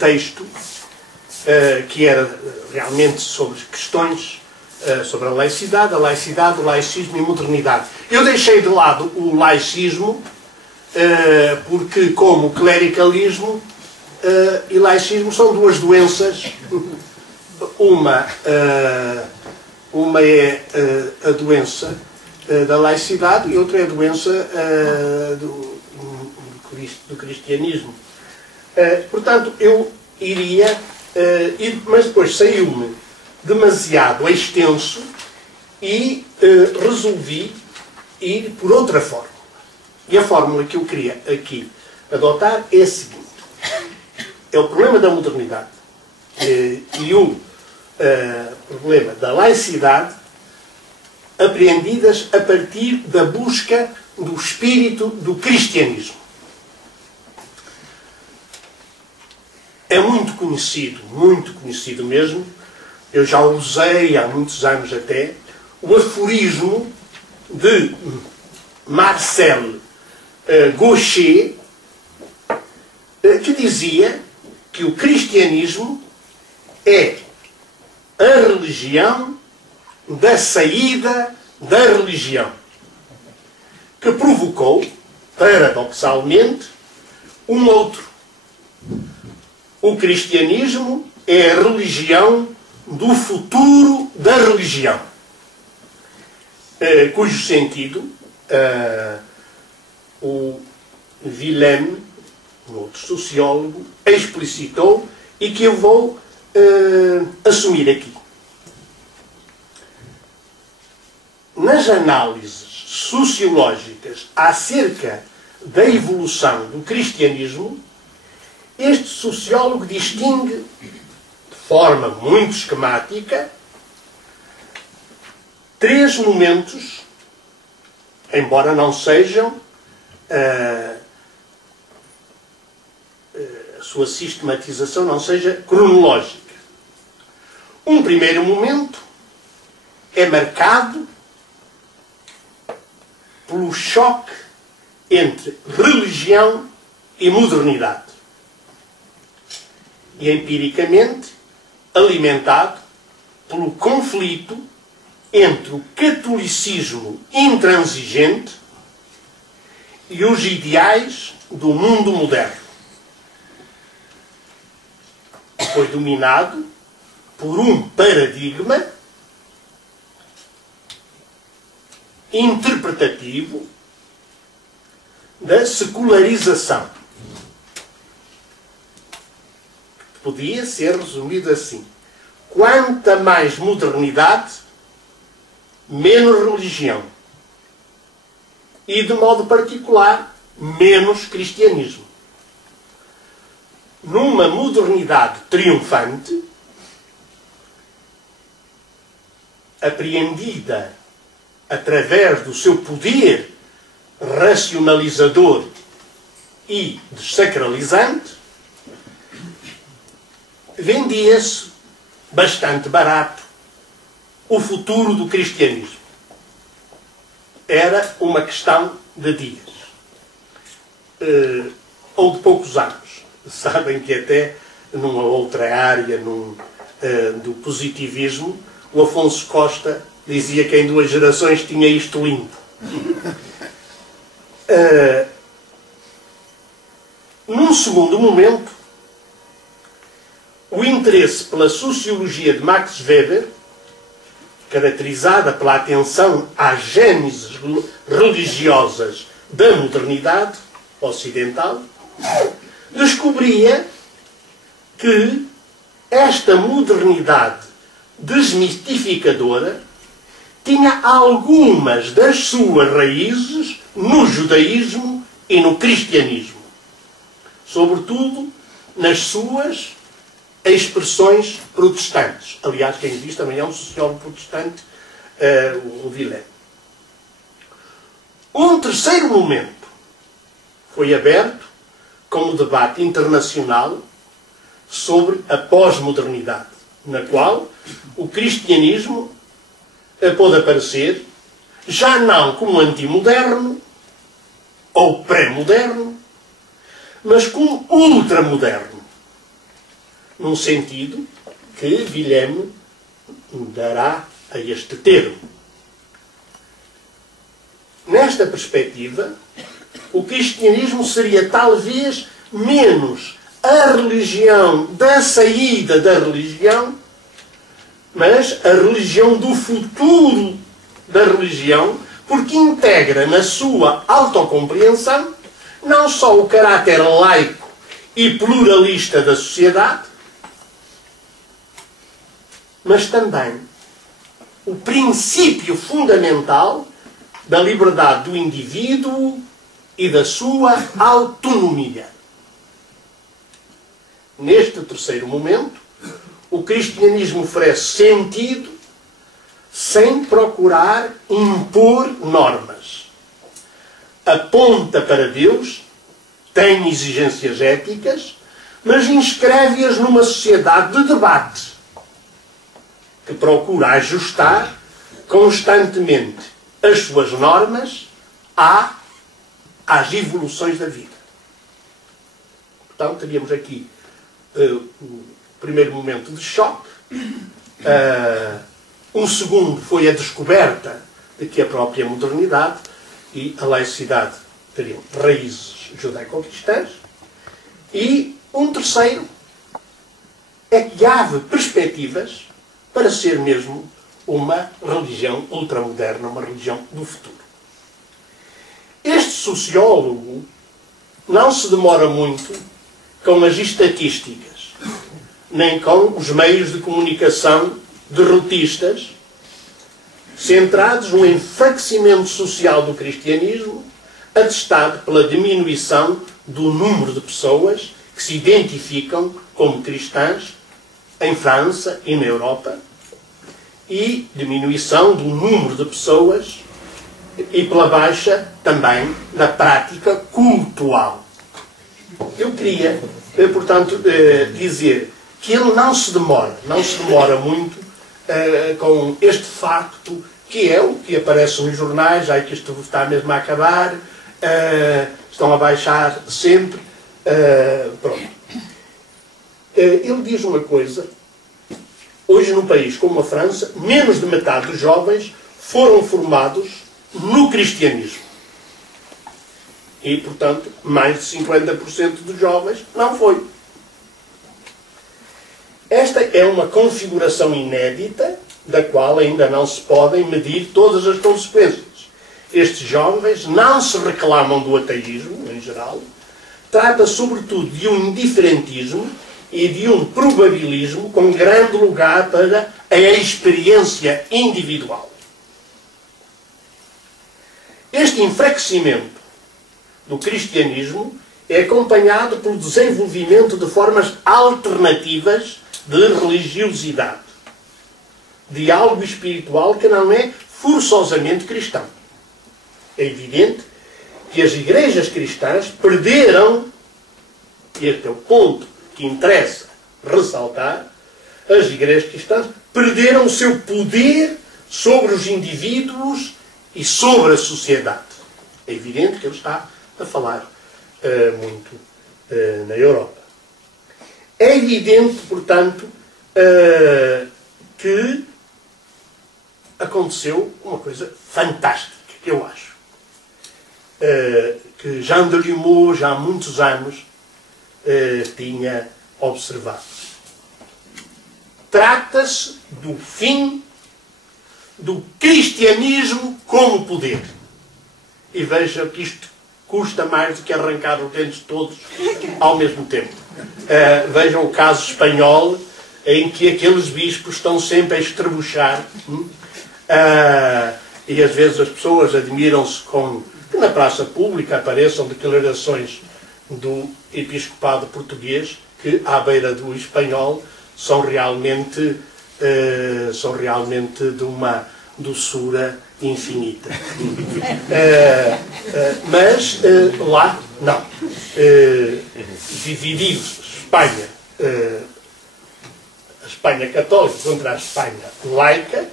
texto que era realmente sobre questões sobre a laicidade, o laicismo e a modernidade. Eu deixei de lado o laicismo porque, como o clericalismo e laicismo são duas doenças. Uma é a doença da laicidade e outra é a doença do cristianismo. Portanto, eu iria, mas depois saiu-me demasiado extenso e resolvi ir por outra fórmula. E a fórmula que eu queria aqui adotar é a seguinte. É o problema da modernidade e o problema da laicidade apreendidas a partir da busca do espírito do cristianismo. É muito conhecido mesmo, eu já usei há muitos anos até, o aforismo de Marcel Gauchet, que dizia que o cristianismo é a religião da saída da religião, que provocou, paradoxalmente, um outro. O cristianismo é a religião do futuro da religião, cujo sentido o Villene, um outro sociólogo, explicitou e que eu vou assumir aqui. Nas análises sociológicas acerca da evolução do cristianismo, este sociólogo distingue, de forma muito esquemática, três momentos, embora não sejam a sua sistematização não seja cronológica. Um primeiro momento é marcado pelo choque entre religião e modernidade. E empiricamente alimentado pelo conflito entre o catolicismo intransigente e os ideais do mundo moderno. Foi dominado por um paradigma interpretativo da secularização. Podia ser resumido assim: quanta mais modernidade, menos religião. E, de modo particular, menos cristianismo. Numa modernidade triunfante, apreendida através do seu poder racionalizador e desacralizante, vendia-se bastante barato o futuro do cristianismo. Era uma questão de dias. Ou de poucos anos. Sabem que até numa outra área do positivismo, o Afonso Costa dizia que em 2 gerações tinha isto limpo. Num segundo momento, o interesse pela sociologia de Max Weber, caracterizada pela atenção às gêneses religiosas da modernidade ocidental, descobria que esta modernidade desmistificadora tinha algumas das suas raízes no judaísmo e no cristianismo. Sobretudo nas suas expressões protestantes. Aliás, quem diz também é um sociólogo protestante, o Villene. Um terceiro momento foi aberto com o debate internacional sobre a pós-modernidade, na qual o cristianismo pôde aparecer já não como antimoderno ou pré-moderno, mas como ultramoderno. num sentido que Vilhena dará a este termo. Nesta perspectiva, o cristianismo seria talvez menos a religião da saída da religião, mas a religião do futuro da religião, porque integra na sua autocompreensão não só o caráter laico e pluralista da sociedade, mas também o princípio fundamental da liberdade do indivíduo e da sua autonomia. Neste terceiro momento, o cristianismo oferece sentido sem procurar impor normas. Aponta para Deus, tem exigências éticas, mas inscreve-as numa sociedade de debate que procura ajustar constantemente as suas normas às evoluções da vida. Portanto, teríamos aqui o primeiro momento de choque. Um segundo foi a descoberta de que a própria modernidade e a laicidade teriam raízes judaico-cristãs. E um terceiro é que abre perspectivas para ser mesmo uma religião ultramoderna, uma religião do futuro. Este sociólogo não se demora muito com as estatísticas, nem com os meios de comunicação derrotistas, centrados no enfraquecimento social do cristianismo, atestado pela diminuição do número de pessoas que se identificam como cristãs em França e na Europa, e diminuição do número de pessoas e pela baixa também na prática cultural. Eu queria, portanto, dizer que ele não se demora muito com este facto, que é o que aparece nos jornais, já que isto está mesmo a acabar, estão a baixar sempre. Pronto. Ele diz uma coisa: hoje, num país como a França, menos de metade dos jovens foram formados no cristianismo. E, portanto, mais de 50% dos jovens não foi. Esta é uma configuração inédita, da qual ainda não se podem medir todas as consequências. Estes jovens não se reclamam do ateísmo, em geral. Trata, sobretudo, de um indiferentismo e de um probabilismo com grande lugar para a experiência individual. Este enfraquecimento do cristianismo é acompanhado pelo desenvolvimento de formas alternativas de religiosidade, de algo espiritual que não é forçosamente cristão. É evidente que as igrejas cristãs perderam, este é o ponto que interessa ressaltar, as igrejas cristãs perderam o seu poder sobre os indivíduos e sobre a sociedade. É evidente que ele está a falar muito na Europa. É evidente, portanto, que aconteceu uma coisa fantástica, eu acho. Que Jean Delumeau, já há muitos anos, tinha observado. Trata-se do fim do cristianismo como poder. E veja que isto custa mais do que arrancar os dentes todos ao mesmo tempo. Vejam o caso espanhol, em que aqueles bispos estão sempre a estrebuchar. E às vezes as pessoas admiram-se com que na praça pública apareçam declarações do episcopado português, que à beira do espanhol são realmente de uma doçura infinita. Mas lá, não. Divididos Espanha, a Espanha católica contra a Espanha laica,